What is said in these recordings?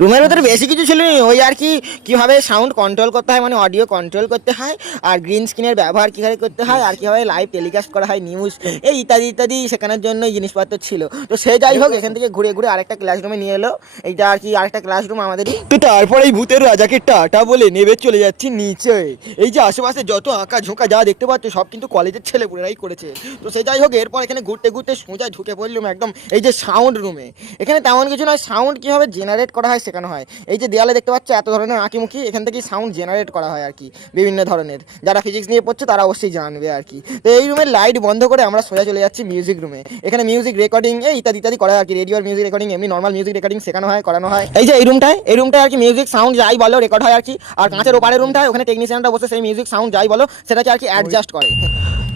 রুমের ভেতরে বেশি কিছু ছিল না, ওই আর কি কীভাবে সাউন্ড কন্ট্রোল করতে হয়, মানে অডিও কন্ট্রোল করতে হয়, আর গ্রিন স্ক্রিনের ব্যবহার কীভাবে করতে হয়, আর কীভাবে লাইভ টেলিকাস্ট করা হয় নিউজ, এই ইত্যাদি ইত্যাদি শেখানোর জন্য এই জিনিসপত্র ছিল। তো সে যাই হোক, এখান থেকে ঘুরে ঘুরে আরেকটা ক্লাসরুমে নিয়ে এলো। এইটা আর কি আরেকটা ক্লাসরুম আমাদেরই। তো তারপর এই ভূতের রাজাকে টাটা বলে নেবে চলে যাচ্ছি নিচে। এই যে আশেপাশে যত আঁকা ঝোঁকা যা দেখতে পাচ্ছ সব কিন্তু কলেজের ছেলেপুলেরাই করেছে। তো সে যাই হোক, এরপর এখানে ঘুরতে ঘুরতে সোজা ঢুকে পড়লাম একদম এই যে সাউন্ড রুমে। এখানে তেমন কিছু নয়, সাউন্ড কীভাবে জেনারেট করা হয় শেখানো হয়। এই যে দেয়ালে দেখতে পাচ্ছ এত ধরনের আঁকিমুখি, এখান থেকেই সাউন্ড জেনারেট করা হয় আর কি বিভিন্ন ধরনের। যারা ফিজিক্স নিয়ে পড়ছে তারা অবশ্যই জানবে আর কি। তো এই রুমের লাইট বন্ধ করে আমরা সোজা চলে যাচ্ছি মিউজিক রুমে। এখানে মিউজিক রেকর্ডিং এই ইত্যাদি ইত্যাদি করা হয় আর কি। রেডিওর মিউজিক রেকর্ডিং, এমনি নর্মাল মিউজিক রেকর্ডিং শেখানো হয়, করানো হয়। এই যে এই রুমটায় আর কি মিউজিক সাউন্ড যাই বলো রেকর্ড হয় আর কি। আর কাঁচের ওপারের রুমটায় ওখানে টেকনিশিয়ানরা বসে সেই মিউজিক সাউন্ড যাই বলো সেটাকে আর কি অ্যাডজাস্ট করে।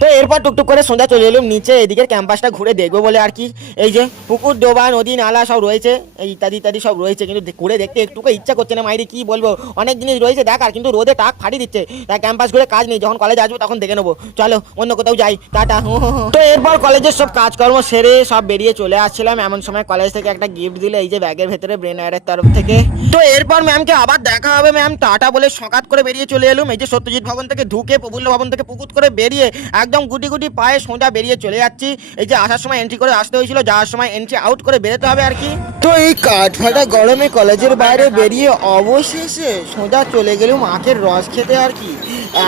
তো এরপর টুকটুক করে সোজা চলে এলাম নিচে, এদিকের ক্যাম্পাসটা ঘুরে দেখবো বলে আর কি। এই যে পুকুর ডোবা নদী নালা সব রয়েছে, এই ইত্যাদি ইত্যাদি সব রয়েছে, কিন্তু ঘুরে দেখতে একটুকু ইচ্ছা করছে না মাইরি, কি বলবো, অনেক জিনিস রয়েছে দেখার, কিন্তু রোদে টাক ফাটিয়ে দিচ্ছে। তাই ক্যাম্পাস ঘুরে কাজ নেই, যখন কলেজ আসবো তখন দেখে নেবো। চলো অন্য কোথাও যাই, টাটা। তো এরপর কলেজের সব কাজকর্ম সেরে সব বেরিয়ে চলে আসছিলাম, এমন সময় কলেজ থেকে একটা গিফট দিলে, এই যে ব্যাগের ভেতরে ব্রেন এয়ারের তরফ থেকে। তো এরপর ম্যামকে আবার দেখা হবে, ম্যাম টাটা বলে সকাত করে বেরিয়ে চলে এলুম। এই যে সত্যজিৎ ভবন থেকে ঢুকে প্রফুল্ল ভবন থেকে পুকুত করে বেরিয়ে একদম গুটি গুটি পায়ে সোজা বেরিয়ে চলে যাচ্ছি। এই যে আসার সময় এন্ট্রি করে আসতে হয়েছিল, যাওয়ার সময় এন্ট্রি আউট করে বেরোতে হবে আর কি। তো এই কাঠফাটা গরমে কলেজের বাইরে বেরিয়ে অবশেষে সোজা চলে গেলুম আখের রস খেতে আর কি।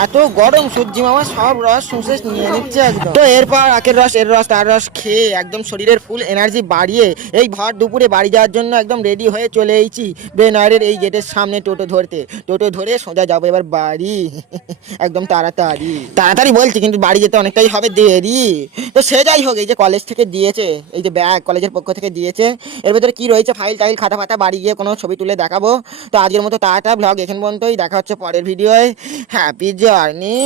এত গরম, সূর্যি মামা সব রস শুষে নিয়ে নিচ্ছে একদম। তো এরপর আখের রস এর রস তার রস খেয়ে একদম শরীরের ফুল এনার্জি বাড়িয়ে এই ভর দুপুরে বাড়ি যাওয়ার জন্য একদম রেডি হয়ে চলে এসেছি বেনারের এই গেটের সামনে টোটো ধরতে। টোটো ধরে সোজা যাবো এবার বাড়ি। একদম তাড়াতাড়ি তাড়াতাড়ি বলছি, কিন্তু বাড়ি যেতে অনেকটাই হবে দেরি। তো সে যাই হোক, এই যে কলেজ থেকে দিয়েছে, এই যে ব্যাগ কলেজের পক্ষ থেকে দিয়েছে, এর ভেতরে কি রয়েছে ফাইল টাইল খাতা ফাতা, বাড়ি গিয়ে কোনো ছবি তুলে দেখাবো। তো আজকের মতো টাটা, ব্লগ এখান পর্যন্তই, দেখা হচ্ছে পরের ভিডিওয়। Happy journey.